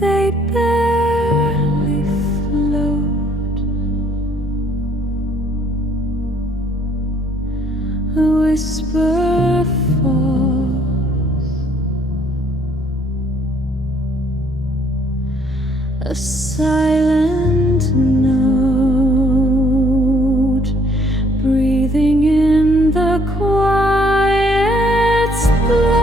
they barely float. A whisper falls, a silent note, breathing in the quiet splendor.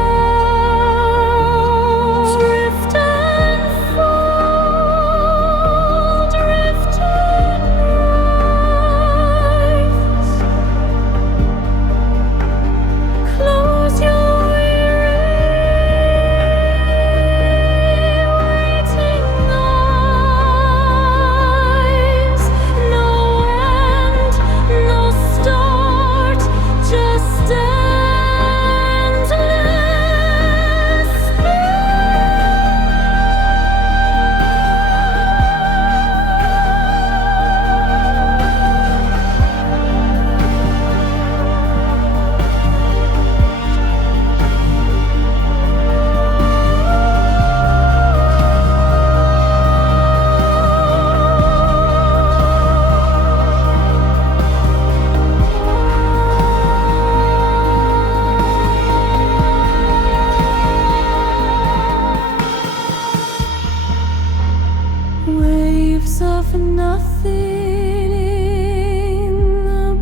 Waves of nothing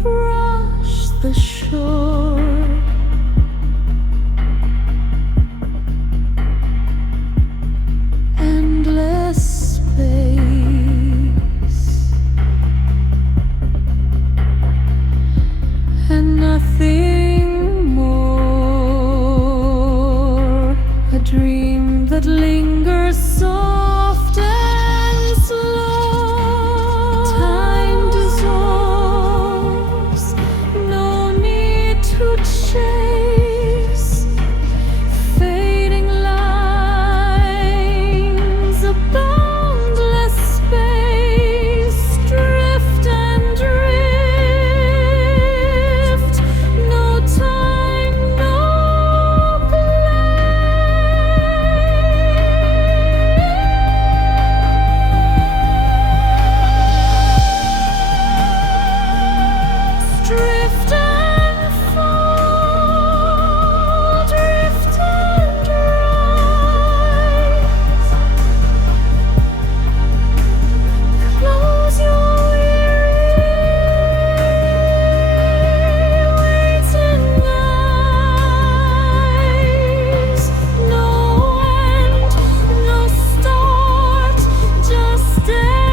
brush the shore. Endless space and nothing more. A dream that lingers soft and slow. Time dissolves, no need to chase. Fading lines, a boundless space. Drift and drift, no time, no drift and fall, drift and rise. Close your weary, waiting eyes. No end, no start, just endless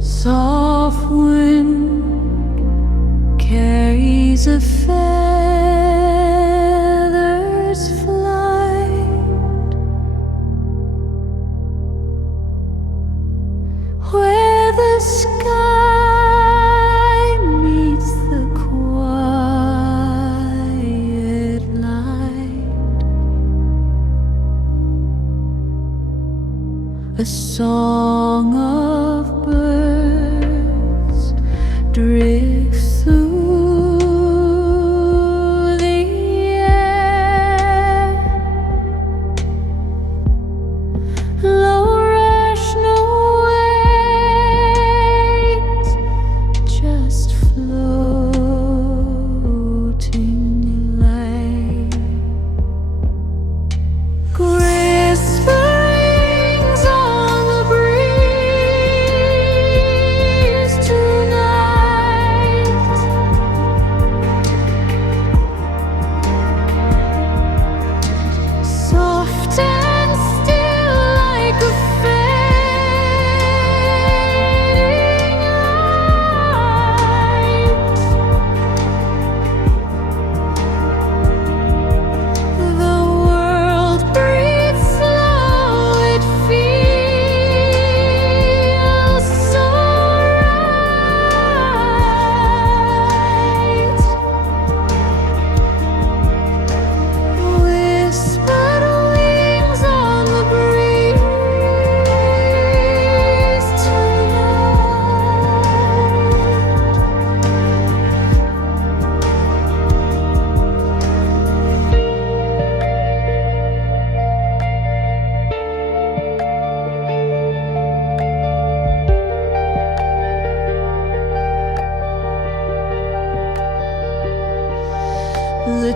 soft wind carries a feather's flight where the sky meets the quiet light. A song of birds drifts through the air. Low rush, no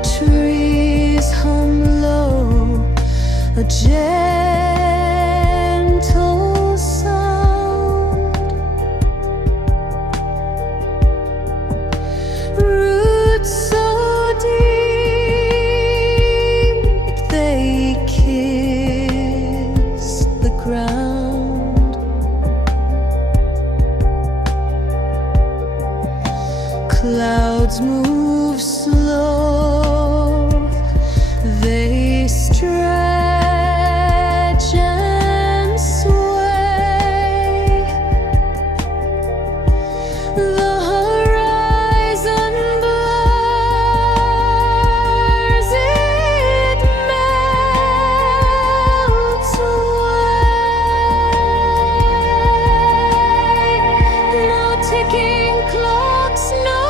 trees hum low, a gentle sound. Roots so deep they kiss the ground. Clouds move slow, they stretch and sway. The horizon blurs, it melts away. No ticking clocks, no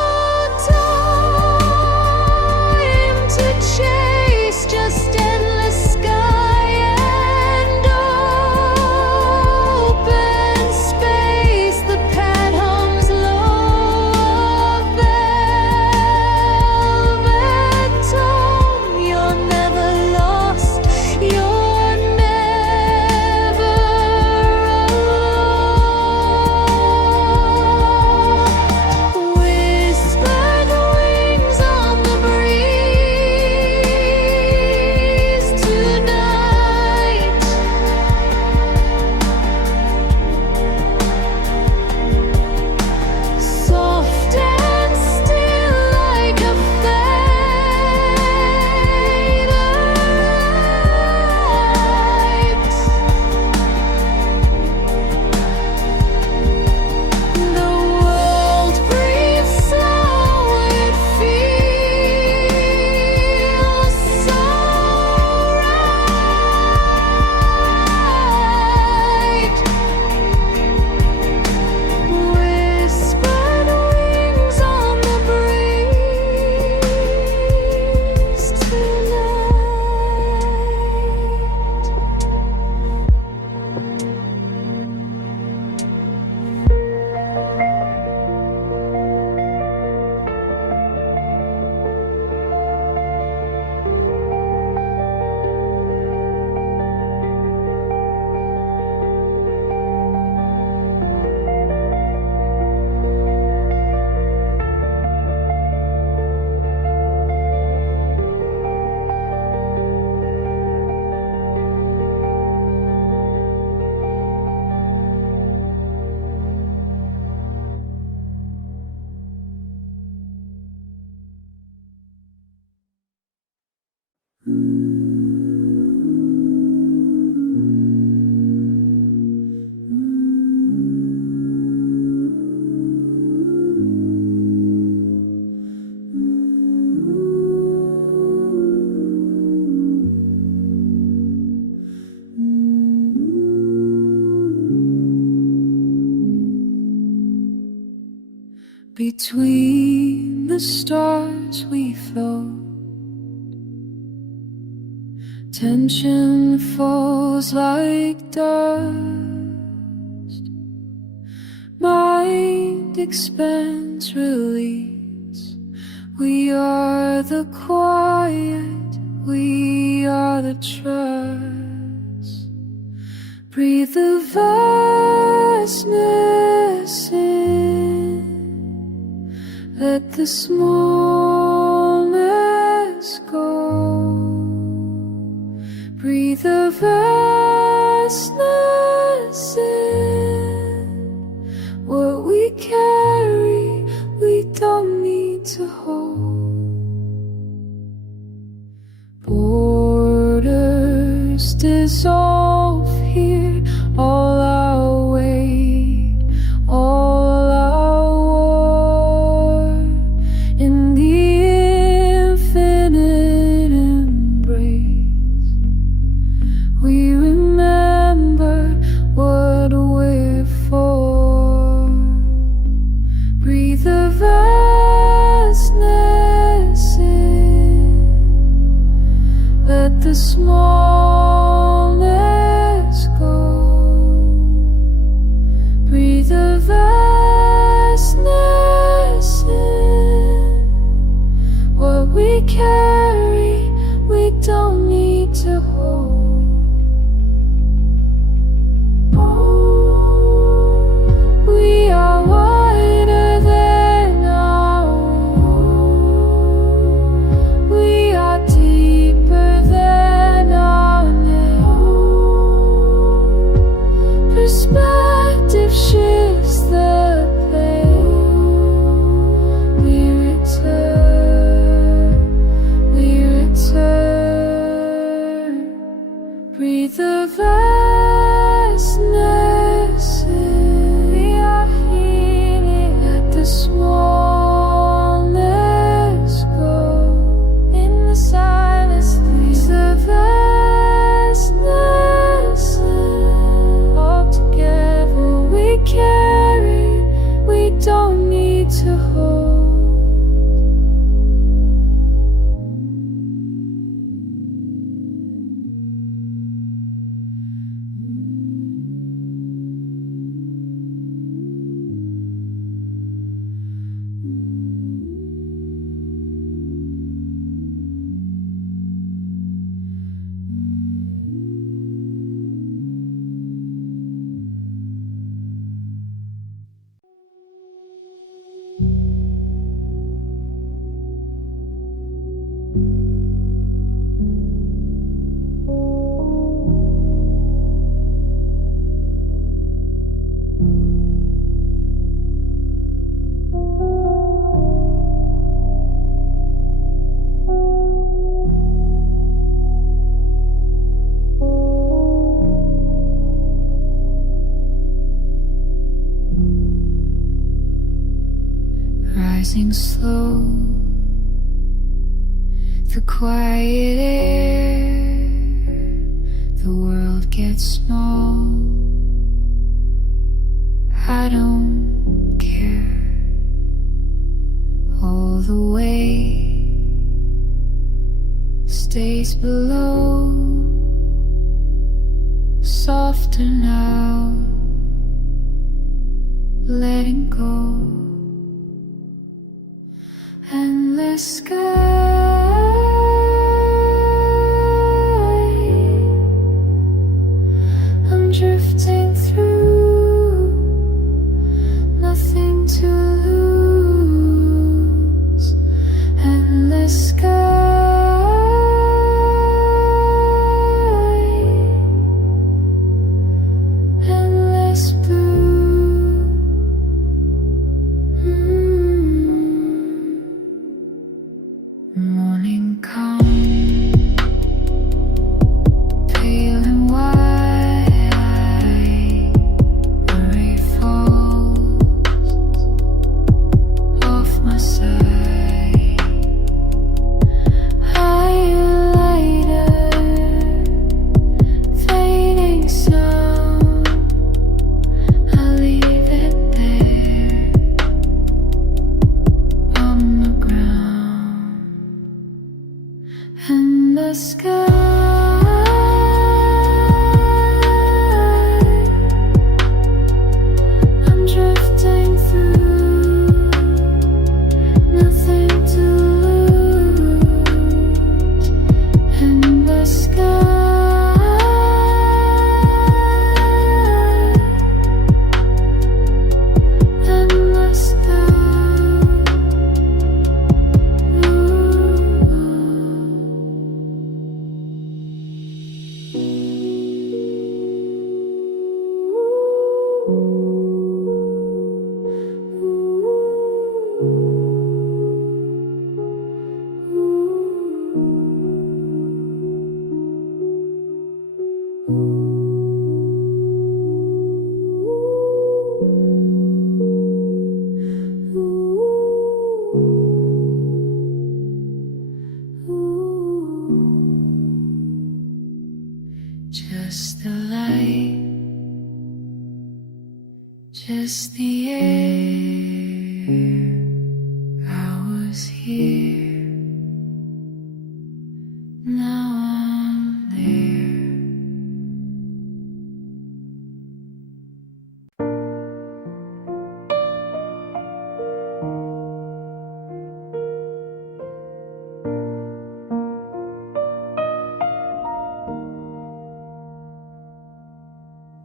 time to chase, just endless sky and open space. The pad hums low, a velvet tone. You're never lost, you're never alone. Whispered wings on the breeze tonight. Soft and still like a fade light. The world breathes slow, it feels so right. Whispered wings on the breeze Between the stars we float, tension falls like dust. Mind expands, release. We are the quiet, we are the trust. Breathe the vastness in, let the smallness go. Breathe the vastness in, what we carry we don't need to hold. Borders dissolve here, all our weight, all our war, in the infinite embrace. We rising slow, the quiet air, the world gets small. I don't care. All the way stays below, softer now, letting go. Endless sky, I'm drifting through, nothing to lose. Endless sky, endless blue. Morning come, pale and white, the ray falls off my side. Higher, lighter, fading sound, I leave it there on the ground. And the sky, I'm drifting through, nothing to lose. And the sky, endless sky. Just the light, just the air. I was here, now I'm there.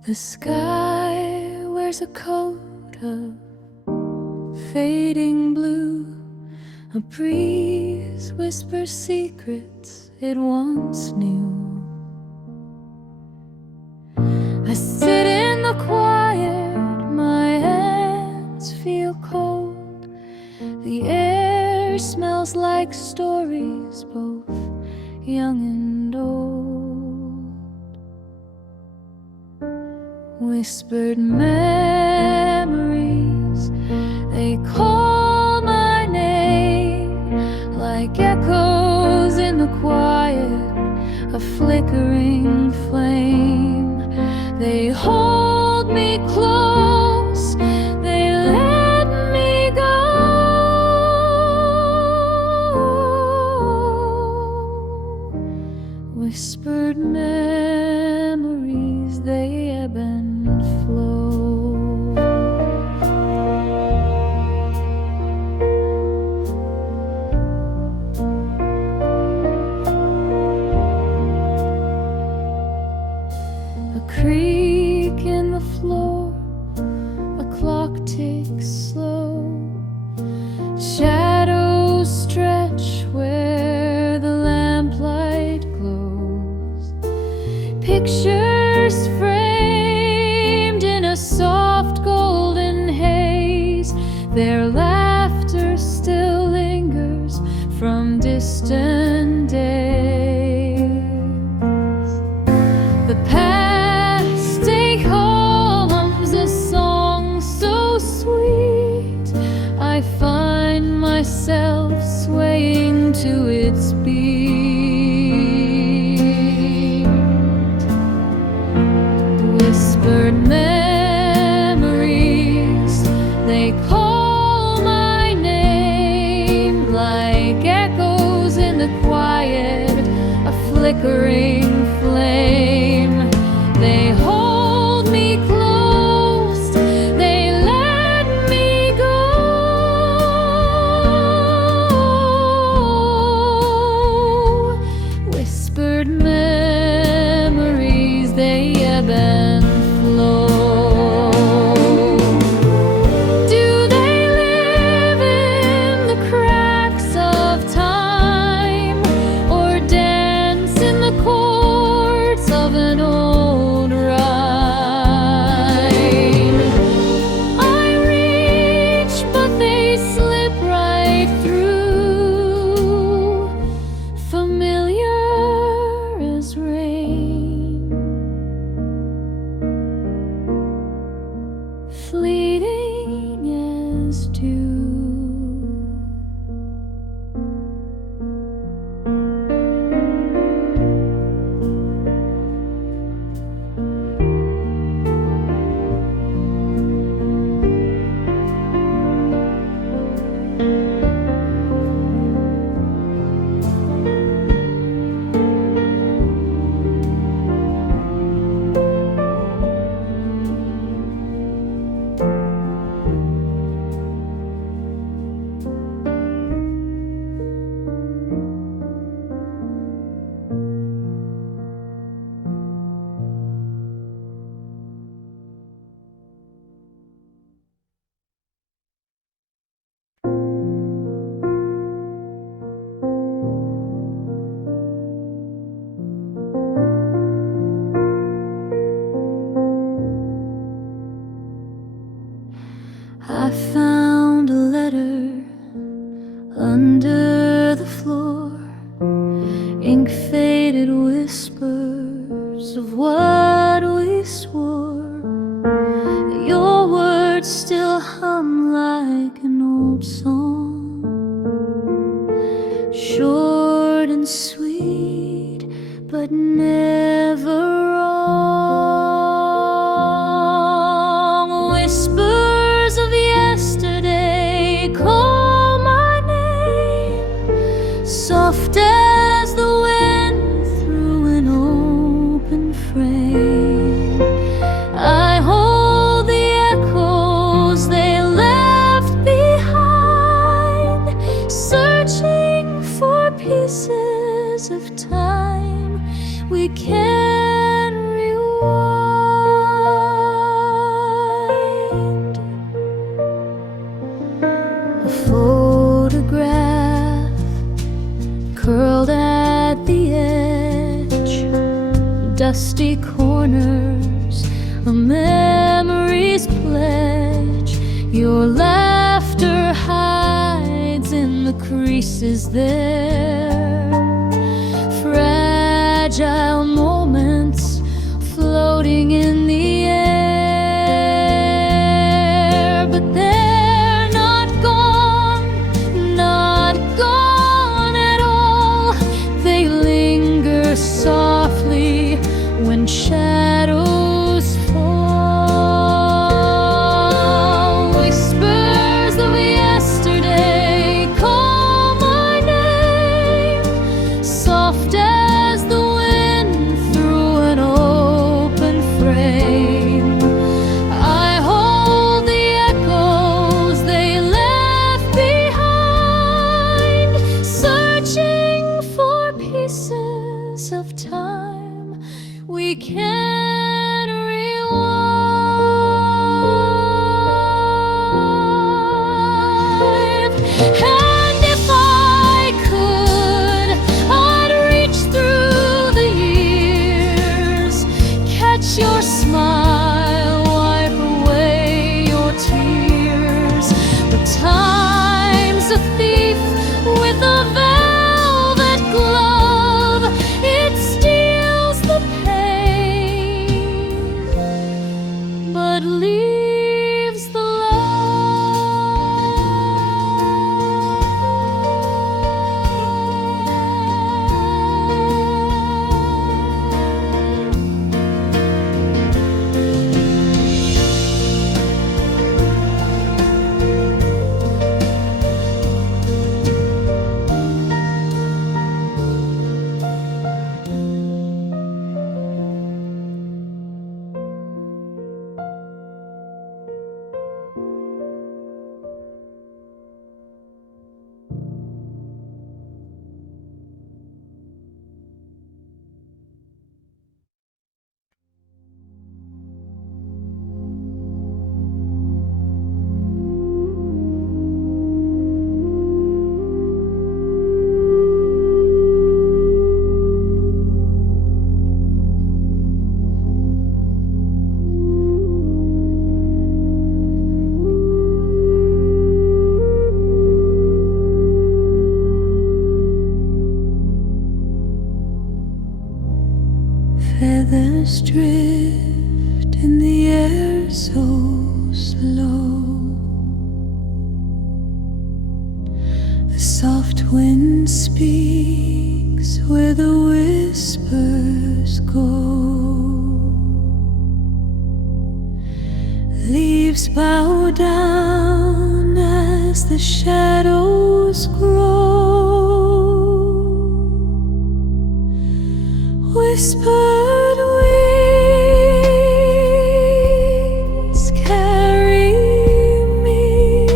The sky wears a coat of fading blue. A breeze whispers secrets it once knew. I sit in the quiet, my hands feel cold. The air smells like stories, both young and old. Whispered memories, they call my name like echoes in the quiet, a flickering flame. They hold me close, they let me go. Whispered memories, they ebb and flow. A creak in the floor, fleeting as dew. I found a letter under the floor, ink-faded whispers of what we swore. Your words still hum like an old song, short and sweet, but never wrong. Whispers of yesterday call my name, soft as the wind through an open frame. I hold the echoes they left behind, searching for pieces of time we can rewind. A photograph curled at the edge, dusty corners, a memory's pledge. Your laughter hides in the creases there, fragile moments floating in the air. But they're not gone at all. They linger softly when shadows fall. Whispers of yesterday call my name, soft as the wind low. The soft wind speaks where the whispers go. Leaves bow down as the shadows grow. Whispered winds carry me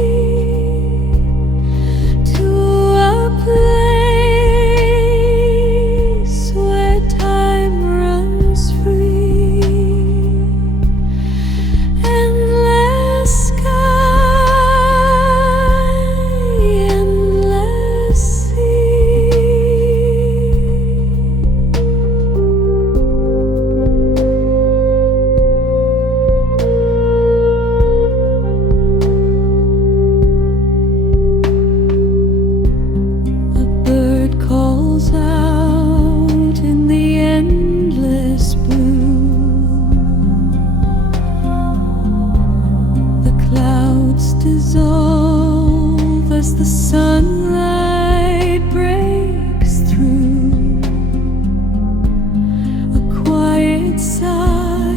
to a place where time runs free. Endless sky, endless sea. A bird calls out in the endless blue. The clouds dissolve as the sunlight breaks through. A quiet sigh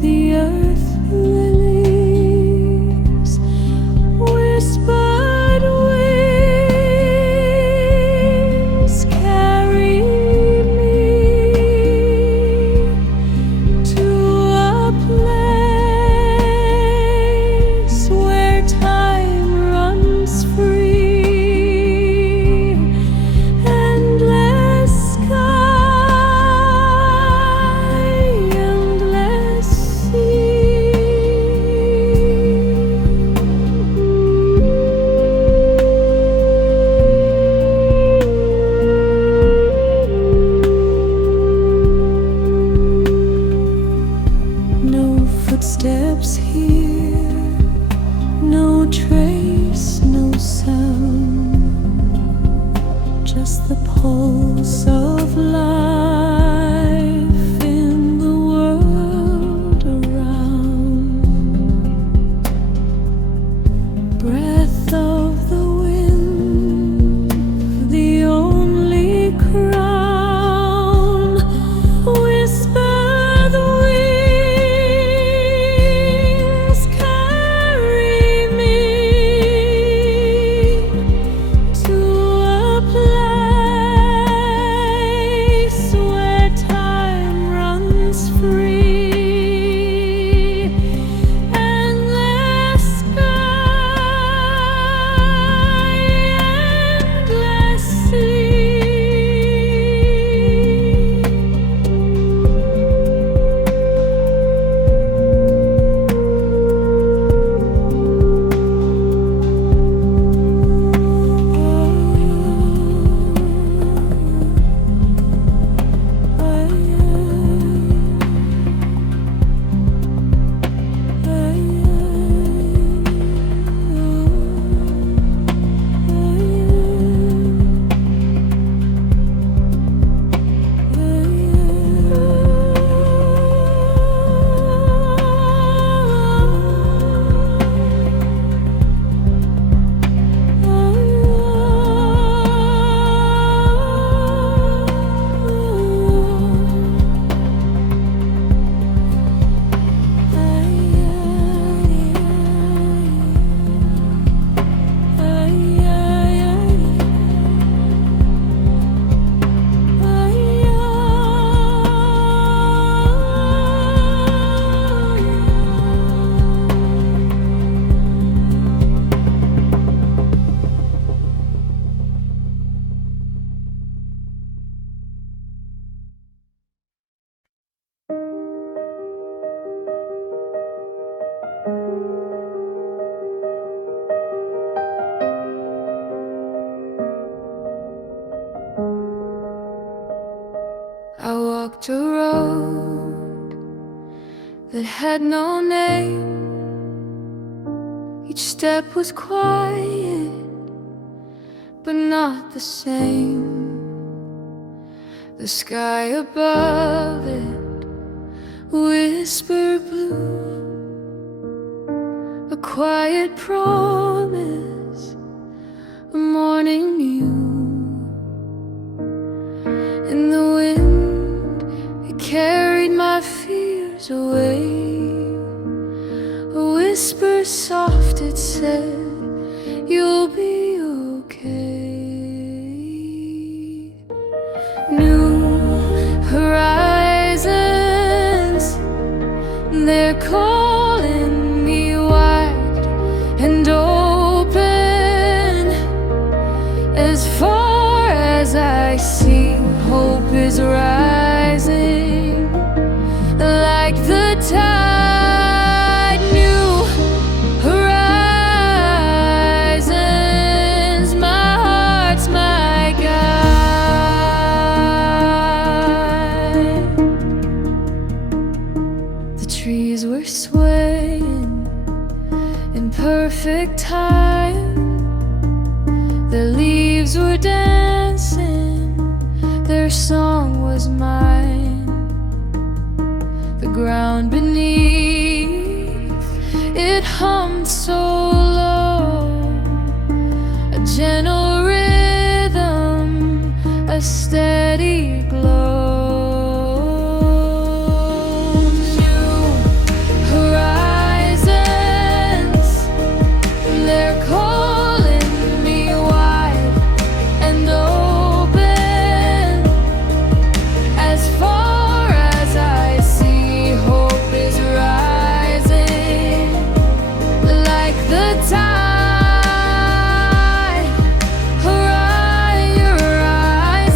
the earth relieves. Whispered winds carry me to a place where time runs free. Endless sky, endless sea. No footsteps here, no trace, no sound, just the pulse of life in the world around. Breath of the wind, the only crown. Whisper the winds carry me to a place where time runs free. Endless sky, endless sea. I walked a road that had no name. Each step was quiet, but not the same. The sky above it, whisper blue. quiet promise, a morning new. In the wind, it carried my fears away. A whisper soft, it said, you'll be okay. New horizons, they're calling me wide and open. As far as I see, hope is rising like the tide. New horizons, my heart's my guide. The trees were swaying in perfect time. The leaves were dancing, their song was mine. The ground beneath, it hummed so low, a gentle rhythm, a steady glow. New horizons, they're calling me wide and open. As far as I see, hope is rising like the tide.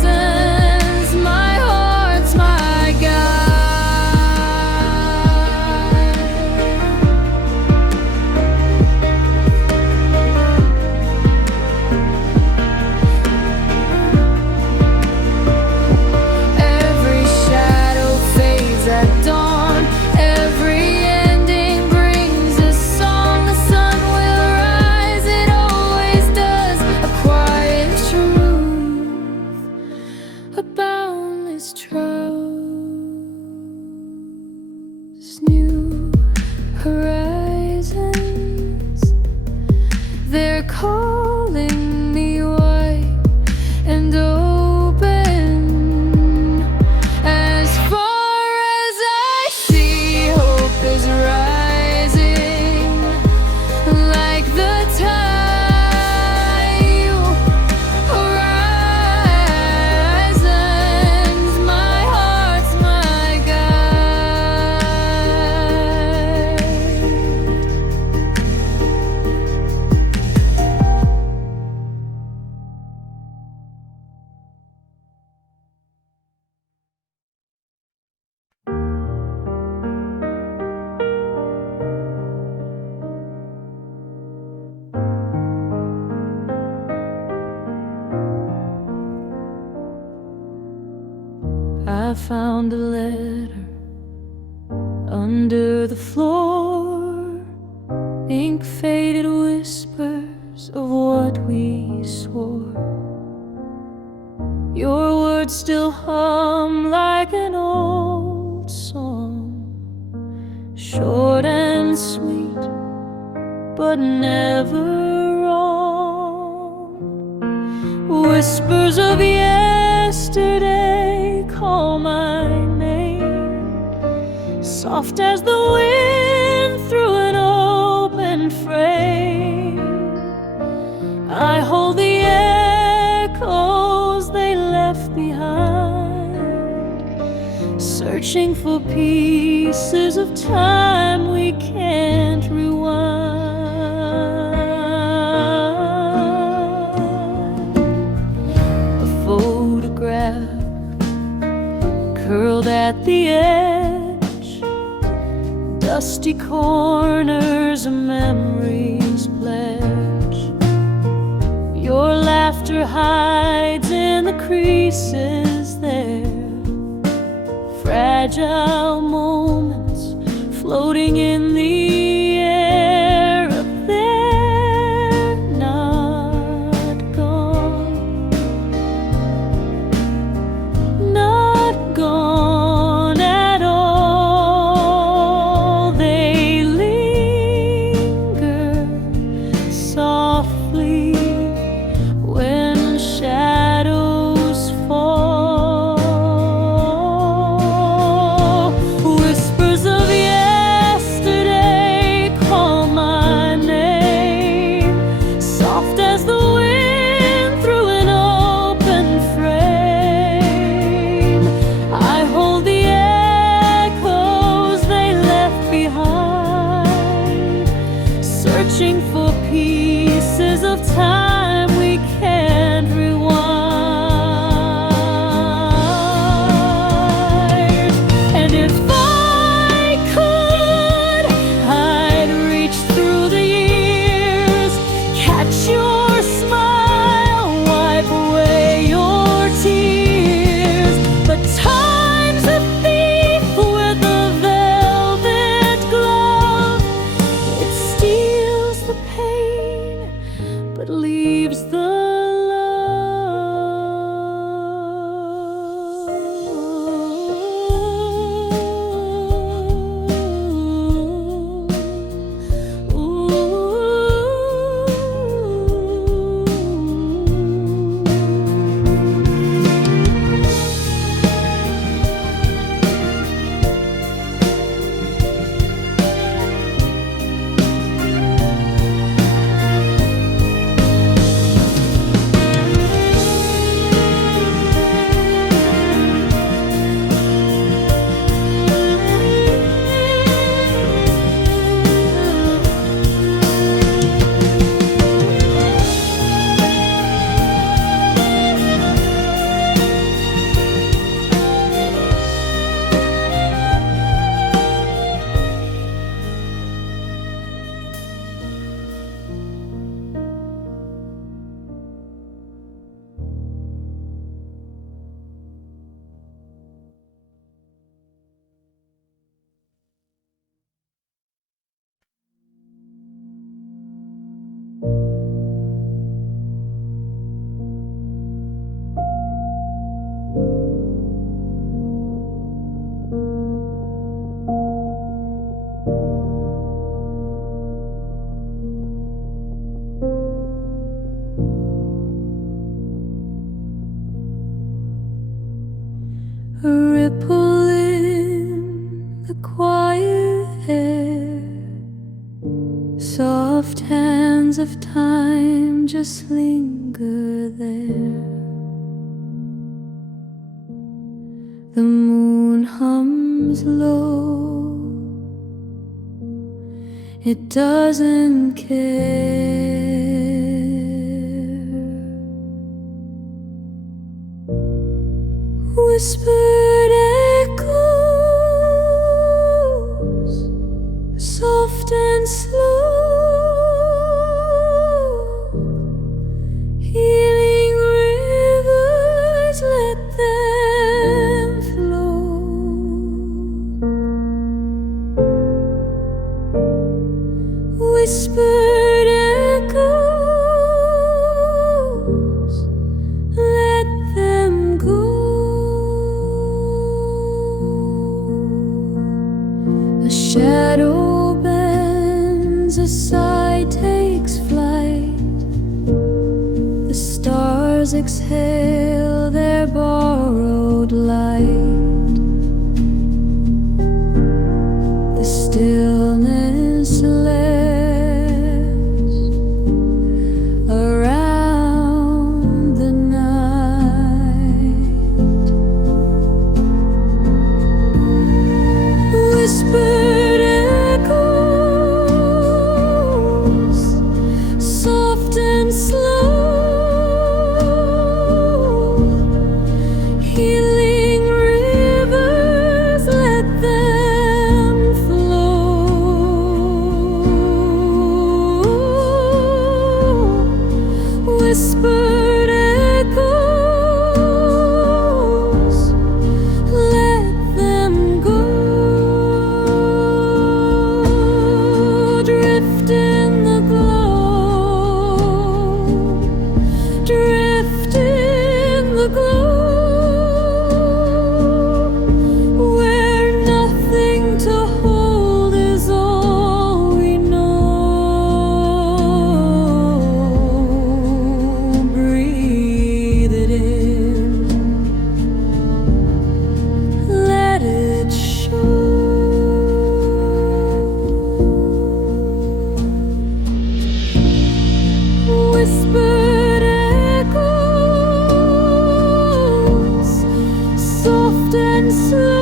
Horizons, my heart's my guide. Every shadow fades at dawn. Every ending brings a song. The sun will rise, it always does. A quiet truth, a boundless trust. New horizons, they're calling me wide and open. As far as I see, hope is rising like the tide. Horizons, my heart's my guide. I found a letter under the floor, ink faded whispers of what we swore. Your words still hum like an old song, short and sweet, but never wrong. Whispers of yesterday call my name, soft as the wind through an open frame. I hold the echoes they left behind, searching for pieces of time we can't rewind. A photograph curled at the edge, dusty corners, a memory's pledge. Your laughter hides in the creases there, fragile moments floating in the air. Up there, not gone, not gone at all. They linger searching for pieces of time we can't rewind. And if I could, I'd reach through the years, catch your smile, wipe away your tears. But time's a thief with a velvet glove. It steals the pain, but leaves the a ripple in the quiet air, soft hands of time just linger there. The moon hums low, it doesn't care. Whispered echoes, soft and slow, healing rivers, let them flow. Whispered echoes, let them go. A shadow bends, a sigh takes flight. The stars exhale their borrowed light. The stillness left around the night. Whispered echoes, soft and slow, healing rivers, let them flow. Whispered echoes, let them go. Drift in the glow, drift in the glow, where nothing to hold is all we know. Breathe it in, let it show. Whispered echoes, soft and slow.